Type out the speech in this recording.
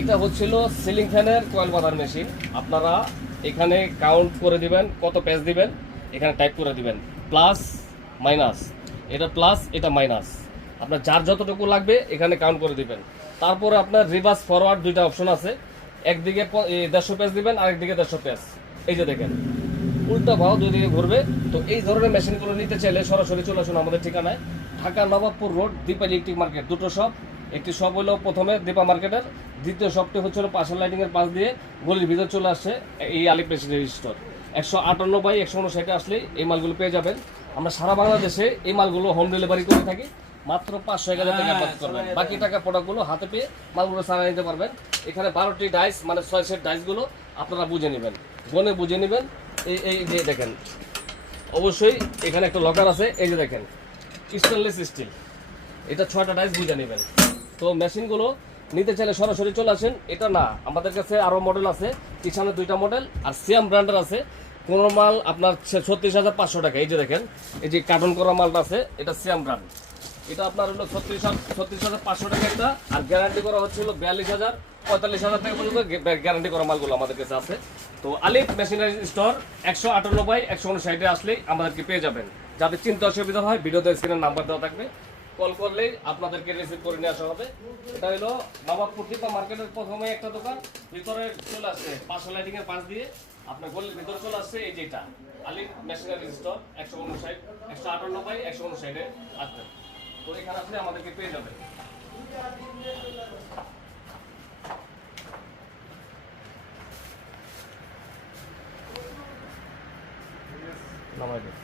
এটা হচ্ছিল সিলিং ফ্যানের কয়েল বাঁধার মেশিন। আপনারা এখানে কাউন্ট করে দিবেন কত পেজ দিবেন, এখানে টাইপ করে দিবেন প্লাস মাইনাস, এটা প্লাস এটা মাইনাস, আপনার যার যতটুকু লাগবে এখানে কাউন্ট করে দিবেন। তারপরে আপনার রিভার্স ফরওয়ার্ড দুইটা অপশন আছে, একদিকে 150 পেজ দিবেন, আরেকদিকে 150 পেজ। এই যে দেখেন উল্টা ভাও দুই দিকে ঘুরবে। তো এই ধরনের মেশিনগুলো নিতে চাইলে সরাসরি চলে আসুন আমাদের ঠিকানায়, Dhaka Nawabpur road, Dipa electric market. দুটো শপ, একটি শপ হলো প্রথমে দীপা মার্কেটের, দ্বিতীয় শপটি হচ্ছে পাশার লাইটিংয়ের পাশ দিয়ে গলির ভিতর চলে আসছে এই আলিফ মেশিনারি স্টোর। 158/159 আসলেই এই মালগুলো পেয়ে যাবেন। আমরা সারা বাংলাদেশে এই মালগুলো হোম ডেলিভারি করে থাকি, মাত্র 500-1000 টাকা অ্যাডভান্স করবেন, বাকি টাকা প্রোডাক্টগুলো হাতে পেয়ে মালগুলো সারা নিতে পারবেন। এখানে 12টি ডাইস মানে 6 সেট ডাইসগুলো আপনারা বুঝে নেবেন, গনে বুঝে নেবেন। এই যে দেখেন, অবশ্যই এখানে একটা লকার আছে, এই যে দেখেন স্টেনলেস স্টিল, এটা 6টা ডাইস বুঝে নেবেন। তো মেশিনগুলো নিতে চাইলে সরাসরি চলে আসেন। এটা না, আমাদের কাছে আরও মডেল আছে, পিছনে 2টা মডেল আর সিয়াম ব্র্যান্ডের আছে। কোন মাল আপনার 36,500 টাকা। এই যে দেখেন, এই যে কার্টন করা মালটা আছে, এটা সিয়াম ব্র্যান্ড, এটা আপনার হলো 36,500 টাকা একটা, আর গ্যারান্টি করা হচ্ছিল 42,000-45,000 টাকা পর্যন্ত গ্যারান্টি করা মালগুলো আমাদের কাছে আছে। তো আলিফ মেশিনারি স্টোর 158/159 আসলেই আমাদেরকে পেয়ে যাবেন। যাদের চিন্তা অসুবিধা হয় ভিডিওতে স্ক্রিনের নাম্বার দেওয়া থাকবে, কল করলেই আপনাদেরকে রিসিভ করে নিয়ে আসা হবে। এটা হলো নবাবপুর দীপা মার্কেটের প্রথমে একটা দোকান, ভিতরে চলে আসছে পাশা লাইটিং এর পাশ দিয়ে আপনার গলির ভিতরে চলে আসছে এই যেটা আলিফ মেশিনারি স্টোর 158/159 আসবে। তো এখানে আপনি আমাদেরকে পেয়ে যাবেন। নামাই দেন।